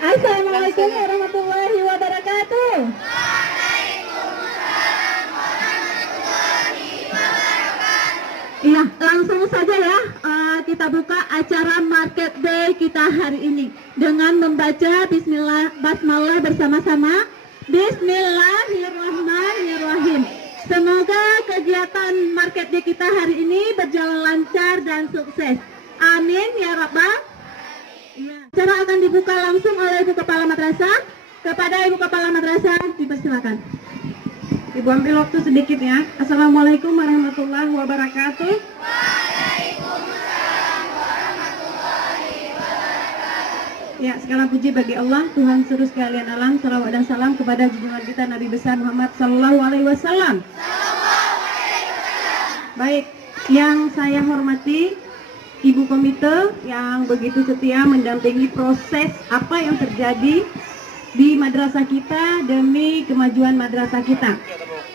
Assalamualaikum warahmatullahi wabarakatuh. Iya, langsung saja ya, kita buka acara Market Day kita hari ini dengan membaca Basmalah bersama-sama. Bismillahirrahmanirrahim. Semoga kegiatan Market Day kita hari ini berjalan lancar dan sukses. Amin ya Rabbal. Ya. Acara akan dibuka langsung oleh Ibu Kepala Madrasah. Kepada Ibu Kepala Madrasah dipersilakan. Ibu ambil waktu sedikit ya. Assalamualaikum warahmatullahi wabarakatuh. Waalaikumsalam warahmatullahi wabarakatuh. Ya, segala puji bagi Allah, Tuhan seluruh sekalian alam. Salawat dan salam kepada junjungan kita Nabi besar Muhammad Sallallahu Alaihi Wasallam. Baik, yang saya hormati Ibu Komite yang begitu setia mendampingi proses apa yang terjadi di madrasah kita demi kemajuan madrasah kita.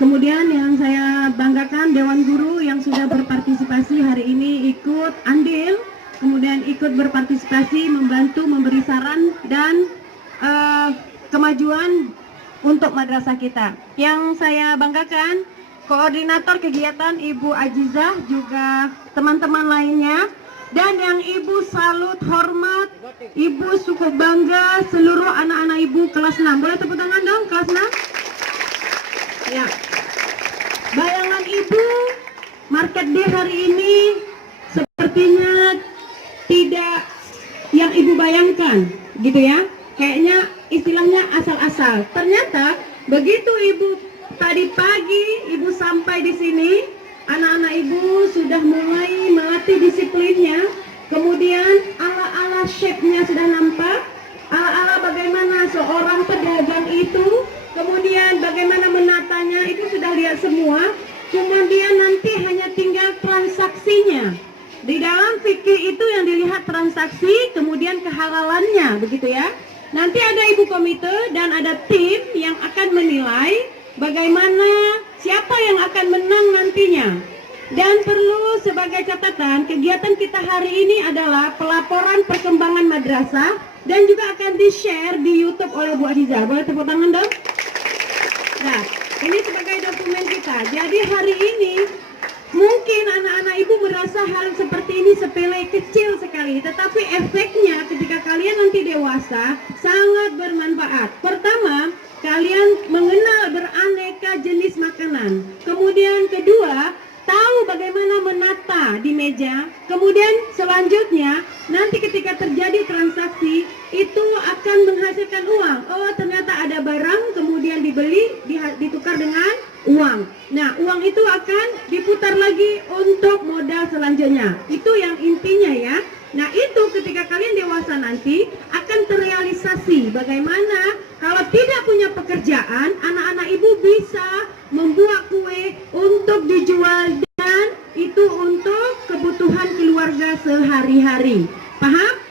Kemudian yang saya banggakan Dewan Guru yang sudah berpartisipasi hari ini ikut andil, kemudian ikut berpartisipasi membantu memberi saran dan kemajuan untuk madrasah kita. Yang saya banggakan koordinator kegiatan Ibu Ajizah juga teman-teman lainnya. Dan yang Ibu salut, hormat, Ibu cukup bangga seluruh anak-anak Ibu kelas 6. Boleh tepuk tangan dong kelas 6? Ya. Bayangan Ibu Market Day hari ini sepertinya tidak yang Ibu bayangkan, gitu ya. Kayaknya istilahnya asal-asal. Ternyata begitu Ibu tadi pagi Ibu sampai di sini, anak-anak Ibu sudah mulai melatih disiplinnya, kemudian ala-ala shape-nya sudah nampak, ala-ala bagaimana seorang pedagang itu, kemudian bagaimana menatanya itu sudah lihat semua, kemudian nanti hanya tinggal transaksinya. Di dalam fikih itu yang dilihat transaksi, kemudian kehalalannya, begitu ya. Nanti ada Ibu Komite dan ada tim yang akan menilai bagaimana siapa yang akan menang nantinya. Dan perlu sebagai catatan, kegiatan kita hari ini adalah pelaporan perkembangan madrasah dan juga akan di-share di YouTube oleh Bu Ajizah. Boleh tepuk tangan dong? Nah, ini sebagai dokumen kita. Jadi hari ini mungkin anak-anak Ibu merasa hal seperti ini sepele, kecil sekali, tetapi efeknya ketika kalian nanti dewasa sangat bermanfaat. Pertama, kalian mengenal beraneka jenis makanan. Kemudian kedua, tahu bagaimana menata di meja. Kemudian selanjutnya, nanti ketika terjadi transaksi, itu akan menghasilkan uang. Oh, ternyata ada barang, kemudian dibeli, ditukar dengan uang. Nah, uang itu akan diputar lagi untuk modal selanjutnya. Itu yang intinya ya. Nah, itu ketika kalian dewasa nanti akan terrealisasi bagaimana kalau tidak punya pekerjaan, anak-anak Ibu bisa membuat kue untuk dijual dan itu untuk kebutuhan keluarga sehari-hari. Paham?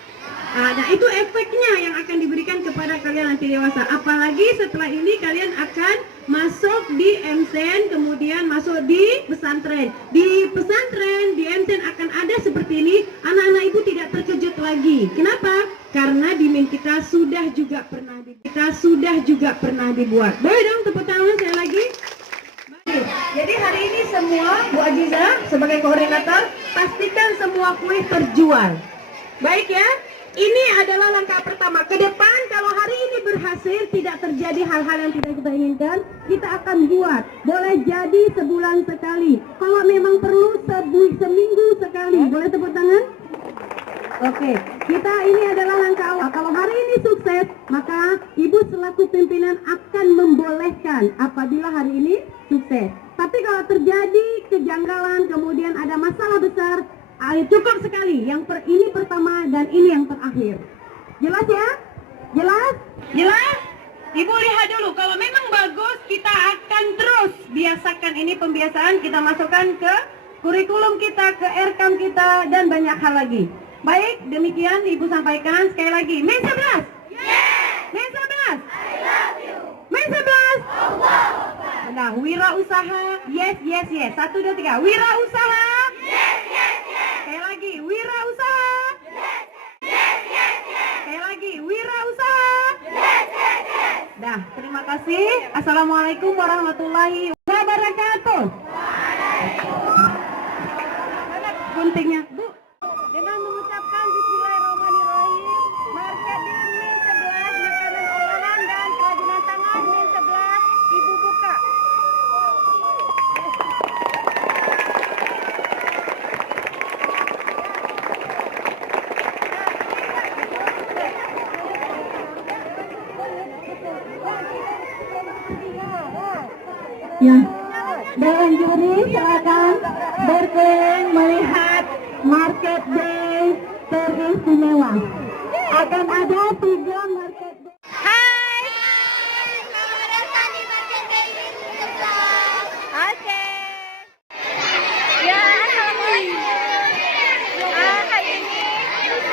Nah, itu efeknya yang akan diberikan kepada kalian nanti dewasa. Apalagi setelah ini kalian akan masuk di MTN, kemudian masuk di pesantren. Di pesantren, di MTN akan ada seperti ini. Anak-anak Ibu tidak terkejut lagi. Kenapa? Karena dimin kita sudah juga pernah dibuat. Boleh dong tepuk tangan saya lagi. Baik. Jadi hari ini semua Bu Ajizah sebagai koordinator pastikan semua kue terjual. Baik ya. Ini adalah langkah pertama. Ke depan kalau hari ini berhasil, tidak terjadi hal-hal yang tidak kita inginkan, kita akan buat. Boleh jadi sebulan sekali. Kalau memang perlu seminggu sekali. Boleh tepuk tangan? Oke, kita ini adalah langkah awal. Kalau hari ini sukses, maka Ibu selaku pimpinan akan membolehkan apabila hari ini sukses. Tapi kalau terjadi kejanggalan, kemudian ada masalah besar, cukup sekali. Ini pertama dan ini yang terakhir. Jelas ya? Jelas? Jelas? Ibu lihat dulu. Kalau memang bagus, kita akan terus biasakan ini pembiasaan. Kita masukkan ke kurikulum kita, ke RKAM kita, dan banyak hal lagi. Baik, demikian Ibu sampaikan. Sekali lagi, Men 11? Yes! Men 11? I love you! Men 11? Allah! Nah, wirausaha, yes, yes, yes. 1, 2, 3. Wirausaha? Yes, yes, yes. Sekali lagi, wirausaha? Yes, yes, yes. Dah, terima kasih. Assalamualaikum warahmatullahi wabarakatuh. Guntingnya, Bu. Dengan mengucapkan Bismillahirrahmanirrahim, market di min 11, makanan olahan dan kerajinan tangan min 11, Ibu buka. Ya, Dewan juri silakan berkeliling melihat Market Day teristimewa. Akan ada 3 Market Day. Hai, selamat datang di Market Day min 11. Oke. Ya, assalamualaikum. Hari ini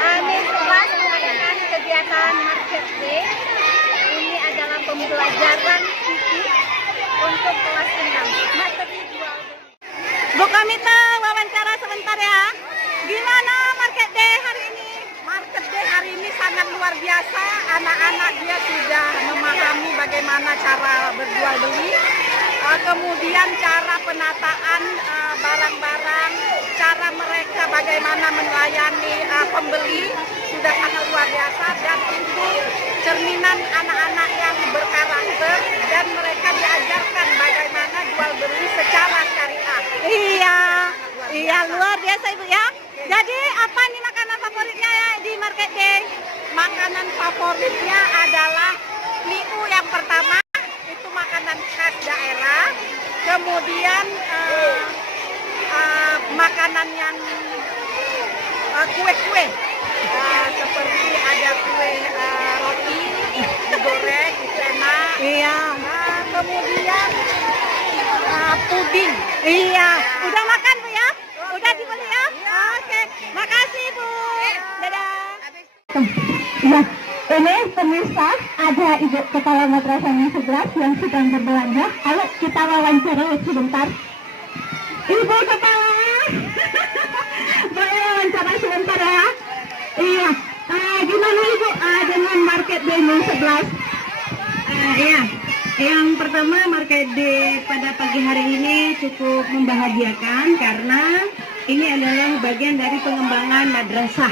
min 11 mengadakan kegiatan Market Day. Ini adalah pembelajaran fisik untuk kelas 6. Materi jual beli. Bu Kamita, wawancara sebentar ya. Gimana Market Day hari ini? Market Day hari ini sangat luar biasa. Anak-anak dia sudah memahami bagaimana cara berjual beli, kemudian cara penataan barang-barang, cara mereka bagaimana melayani pembeli sudah sangat luar biasa, dan itu cerminan anak-anak yang berkarakter dan mereka diajarkan bagaimana jual beli secara syariah. Iya luar biasa Ibu ya. Jadi apa nih makanan favoritnya ya di Market Day? Makanan favoritnya adalah miu yang pertama, itu makanan khas daerah. Kemudian makanan yang kue-kue, seperti ada kue roti digoreng, itu enak. Iya. Kemudian puding. Iya. Udah makan Bu ya? Udah dibeli ya? Oke. Makasih Bu. Dadah. Ya, ini pemirsa ada Ibu Kepala Madrasah min 11 yang sedang berbelanja. Ayo kita wawancara sebentar. Ibu Kepala, boleh wawancara sebentar ya? Iya. Gimana Ibu dengan Market Day min 11? Iya. Yang pertama, Market Day pada pagi hari ini cukup membahagiakan karena ini adalah bagian dari pengembangan madrasah.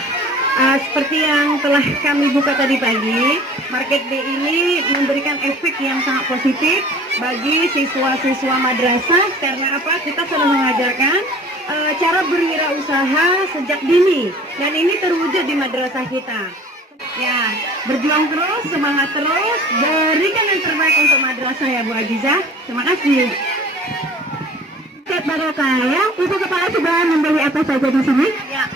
Seperti yang telah kami buka tadi pagi, Market Day ini memberikan efek yang sangat positif bagi siswa-siswa madrasah. Karena apa? Kita sudah mengajarkan cara berwirausaha sejak dini, dan ini terwujud di madrasah kita. Ya, berjuang terus, semangat terus, berikan yang terbaik untuk madrasah ya Bu Ajizah. Terima kasih. Market Barokah ya, Ibu Kepala sudah membeli apa saja di sini? Ya.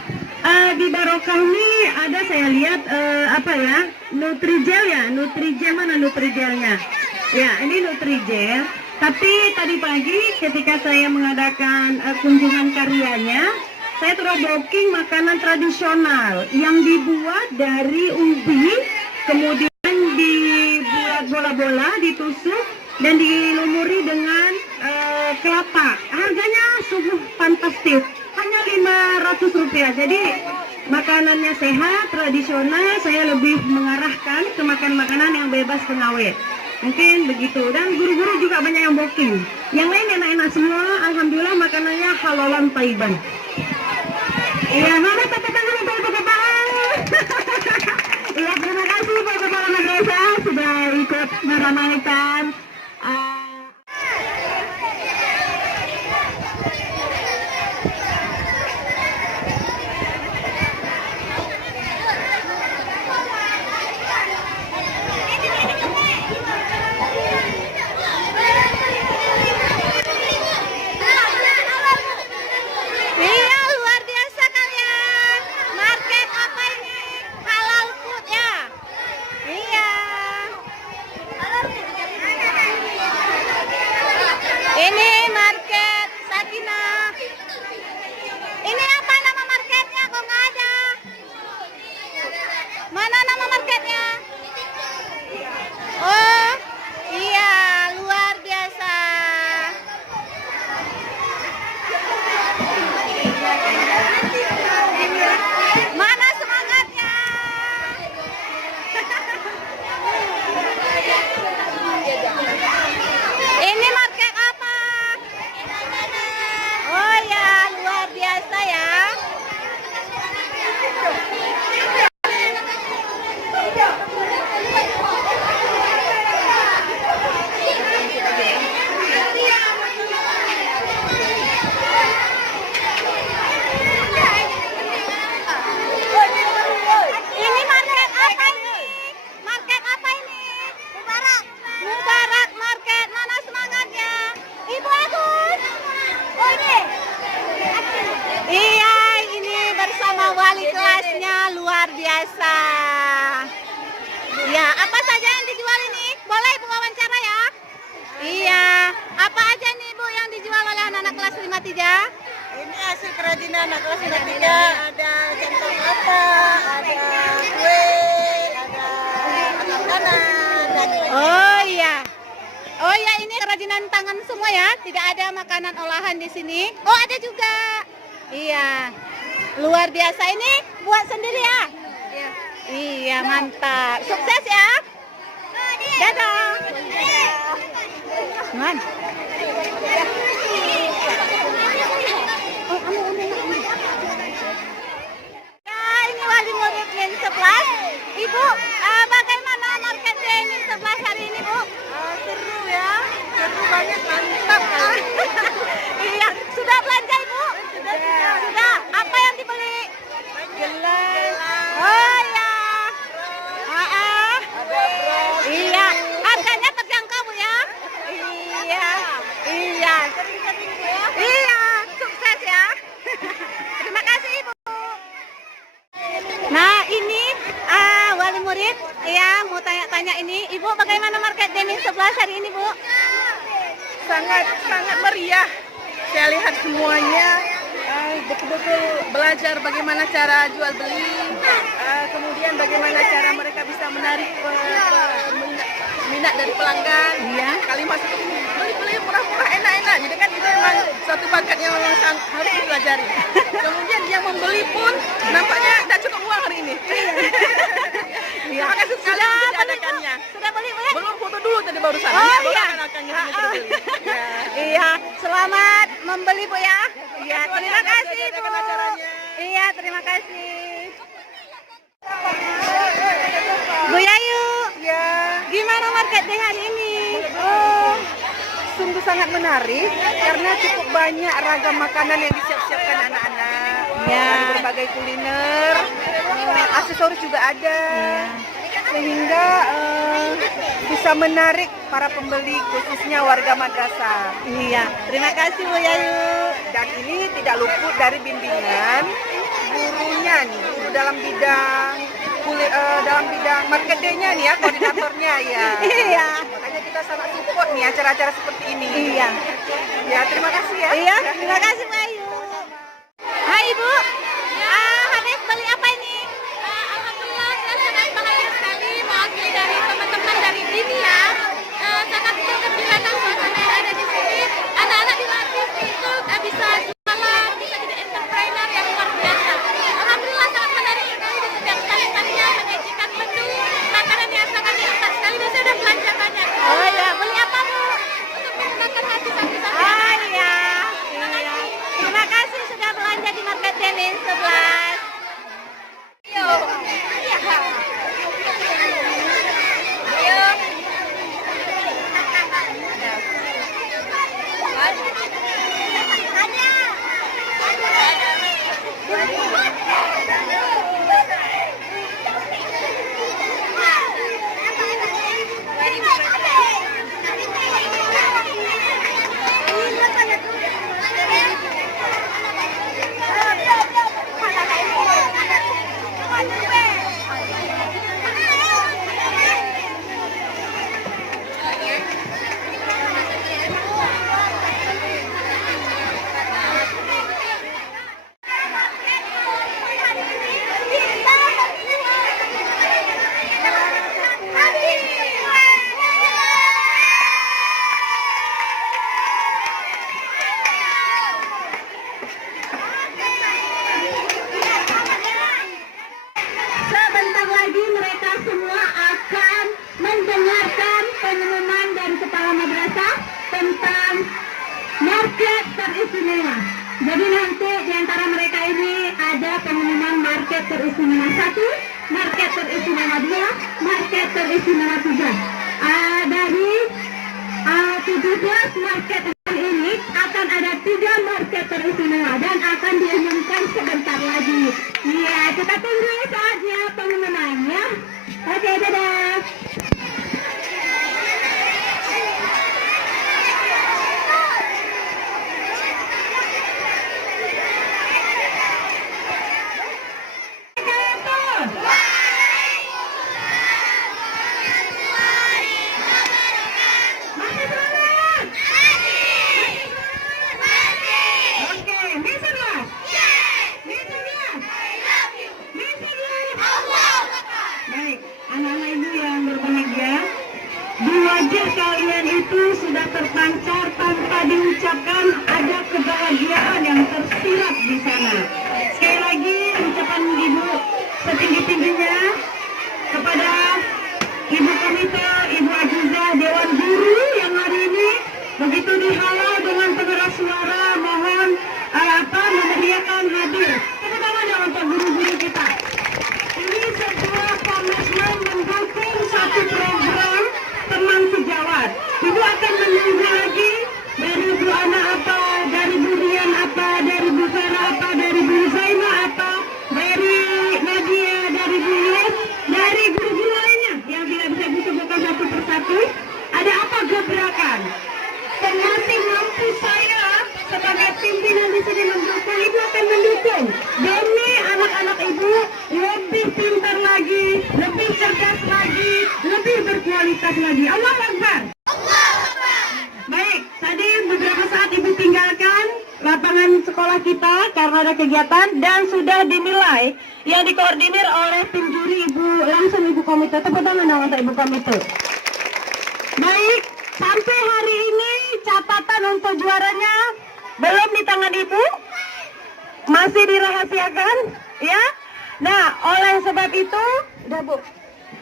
Di Barokah ini ada, saya lihat apa ya, Nutrijel ya, Nutrijel mana Nutrijelnya? Ya, ini Nutrijel. Tapi tadi pagi ketika saya mengadakan kunjungan karyanya, saya teroboking makanan tradisional yang dibuat dari ubi, kemudian dibuat bola-bola, ditusuk dan dilumuri dengan kelapa. Harganya sungguh fantastis, hanya Rp500. Jadi makanannya sehat, tradisional. Saya lebih mengarahkan ke makanan yang bebas pengawet. Mungkin begitu. Dan guru-guru juga banyak yang booking. Yang lain enak-enak semua. Alhamdulillah makanannya halalan taiban. Iya, mana tepuk tangan untuk Ibu Kepala. Iya, terima kasih Pak Kepala Madrasah sudah ikut meramaikan. Iya, luar biasa kalian. Market apa ini? Halal food ya? Iya. Ini market Sakinah. Ini apa nama marketnya? Kok nggak ada? Mana nama marketnya? Oh, iya, luar biasa. Mana semangatnya? Apa saja yang dijual ini? Boleh Ibu wawancara ya? Iya. Apa aja nih Bu yang dijual oleh anak-anak kelas 5-3? Ini hasil kerajinan anak kelas 5-3, ada centong mata, ada kue, ada makanan, dan Oh iya. Oh iya, ini kerajinan tangan semua ya? Tidak ada makanan olahan di sini. Oh, ada juga. Iya. Luar biasa, ini buat sendiri ya? Iya. Iya, mantap. Sukses ya. Dadah. Man. Ya, ini wali murid Min 11. Ibu, bagaimana market day Min 11 hari ini, Bu? seru ya, seru banget, mantap. Iya, sudah belanja Ibu? Sudah. Apa yang dibeli? Gelas, Oh ya. ada bros, Iya, harganya terjangkau Bu ya? Iya. Iya. Iya, sukses ya. Terima kasih Ibu. Nah, ini wali murid ya mau tanya-tanya ini. Ibu bagaimana market day Min 11 hari ini, Bu? sangat meriah. Saya lihat semuanya betul-betul belajar bagaimana cara jual beli, kemudian bagaimana cara mereka bisa menarik minat dari pelanggan. Iya. Kali masuk ke sini beli murah-murah, enak-enak. Jadi kan itu memang satu bakat yang harus dipelajari. Kemudian yang membeli pun nampaknya tidak cukup uang hari ini. Iya. Terima kasih sekali Sudah untuk beli, Bu? diadakannya. Sudah beli, Bu ya? Belum foto dulu tadi barusan. Oh, baru iya. akan ngirim itu dulu. Ya. Iya, selamat membeli Bu ya. Iya, kasih terima banyak kasih sudah Bu. diadakan acaranya. Iya, terima kasih. Bu Yayu, Ya, gimana market day hari ini? sungguh sangat menarik karena cukup banyak ragam makanan yang disiap-siapkan anak-anak. Ya. Dari berbagai kuliner, aksesoris juga ada. Sehingga bisa menarik para pembeli khususnya warga madrasah. Iya, terima kasih Bu Yayu. Dan ini tidak luput dari bimbingan gurunya nih, guru dalam bidang market day-nya nih ya, koordinatornya ya. Iya. Makanya kita sangat support nih acara-acara seperti ini. Iya. Ya, terima kasih ya. Iya, terima kasih Bu Ayu. Hai Ibu, habis beli apa ini? Alhamdulillah saya sangat bahagia sekali mewakili dari teman-teman dari BINI ya. Sangat bergembira suasana yang ada di sini. Anak-anak dilatih untuk bisa jualan, bisa jadi entrepreneur yang luar biasa. Alhamdulillah sangat menarik sekali di setiap kali-kalinya menyajikan menu makanan yang sangat enak sekali dan saya sudah belanja banyak. Oh ya, beli apa Bu? Untuk menggunakan hati satu-satu. Oh iya. Iya. Terima kasih sudah belanja di Market Day Min 11. Sebentar lagi mereka semua akan mendengarkan pengumuman dari kepala madrasah tentang market teristimewa. Jadi nanti di antara mereka ini ada pengumuman market teristimewa 1, market teristimewa 2, market teristimewa 3. Dari 17 market ini akan ada 3 market teristimewa dan akan diumumkan sebentar lagi. Iya, kita tunggu saatnya pengumumannya. Oke, dadah. Baik, anak-anak ibu yang berbahagia, di wajah kalian itu sudah terpancar tanpa diucapkan ada kebahagiaan yang tersirat di sana. Sekali lagi ucapan ibu setinggi-tingginya kepada Ibu Komite, Ibu Ajizah, Dewan Guru yang hari ini begitu dihalau dengan pengeras suara, mohon memeriahkan hadir. Tepuk tangan ya untuk guru-guru kita. Ini sebuah komitmen mendukung satu program teman sejawat. Ibu akan menunggu lagi dari Bu Ana apa, dari Bu Rian apa, dari Bu Vera apa, dari Bu Zaina apa, dari Nadia, dari Bu Yus, dari guru-guru lainnya yang tidak bisa disebutkan satu persatu. Ada apa gebrakan? Semakin mampu saya sebagai pimpinan di sini mendukung, ibu akan mendukung demi anak-anak ibu lebih pintar lagi, lebih cerdas lagi, lebih berkualitas lagi. Allahu Akbar. Baik, tadi beberapa saat ibu tinggalkan lapangan sekolah kita karena ada kegiatan dan sudah dinilai yang dikoordinir oleh tim juri ibu komite. Tepuk tangan dong untuk ibu komite. Baik, sampai hari ini catatan untuk juaranya belum di tangan ibu, masih dirahasiakan, ya. Nah, oleh sebab itu,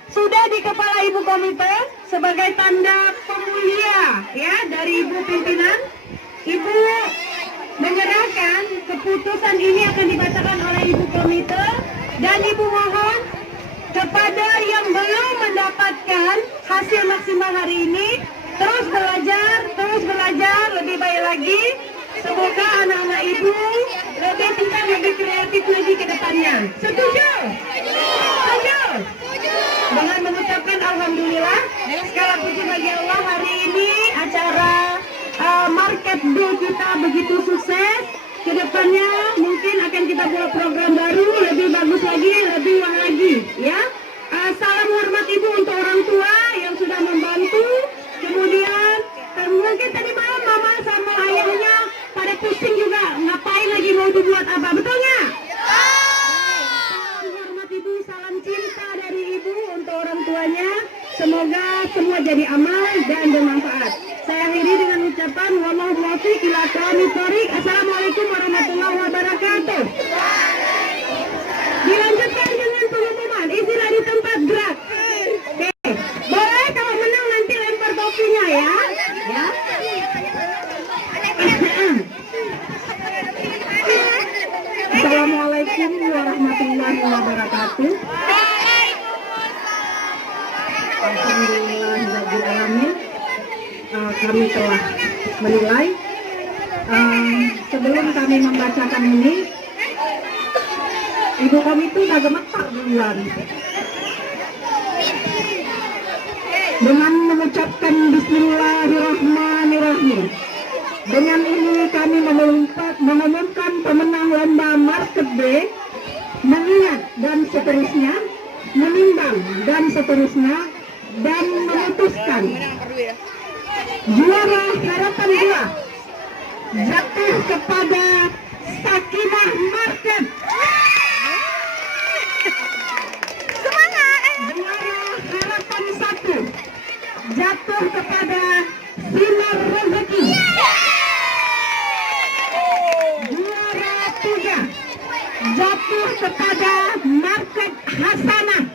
sudah di kepala ibu komite sebagai tanda pemulia, ya, dari ibu pimpinan. Ibu menyerahkan keputusan ini akan dibacakan oleh ibu komite dan ibu mohon kepada yang belum mendapatkan hasil maksimal hari ini terus belajar lebih baik lagi. Semoga anak-anak ibu lebih pintar, lebih kreatif lagi ke depannya. Setuju? Setuju? Dengan mengucapkan alhamdulillah, segala puji bagi Allah, hari ini acara Market Day kita begitu sukses. Kedepannya mungkin akan kita buat program baru, lebih bagus lagi, lebih wah lagi, ya. Salam hormat ibu untuk orang tua yang sudah membantu. Kemudian mungkin tadi malam mama sama ayahnya pada pusing juga, ngapain lagi mau dibuat apa, betul nggak? Salam hormat ibu, salam cinta dari ibu untuk orang tuanya. Semoga semua jadi amal dan bermanfaat. Saya akhiri dengan ucapan wallahu muwaffiq ila aqwamit thoriq. Assalamualaikum warahmatullahi wabarakatuh. Dilanjutkan dengan pengumuman, istilah di tempat gerak. Oke, boleh kalau menang nanti lempar topinya ya. Ya. Assalamualaikum warahmatullahi wabarakatuh. Alhamdulillahirrahmanirrahim. Kami telah menilai. Sebelum kami membacakan ini, ibu kami itu udah gemetar duluan dengan mengucapkan Bismillahirrahmanirrahim. Dengan ini kami mengumumkan pemenang lomba Market Day, mengingat dan seterusnya, menimbang dan seterusnya, dan memutuskan juara harapan 2 jatuh kepada Sakinah Market. Juara harapan 1 jatuh kepada Sinar Rezeki. Juara 3 jatuh kepada Market Hasanah.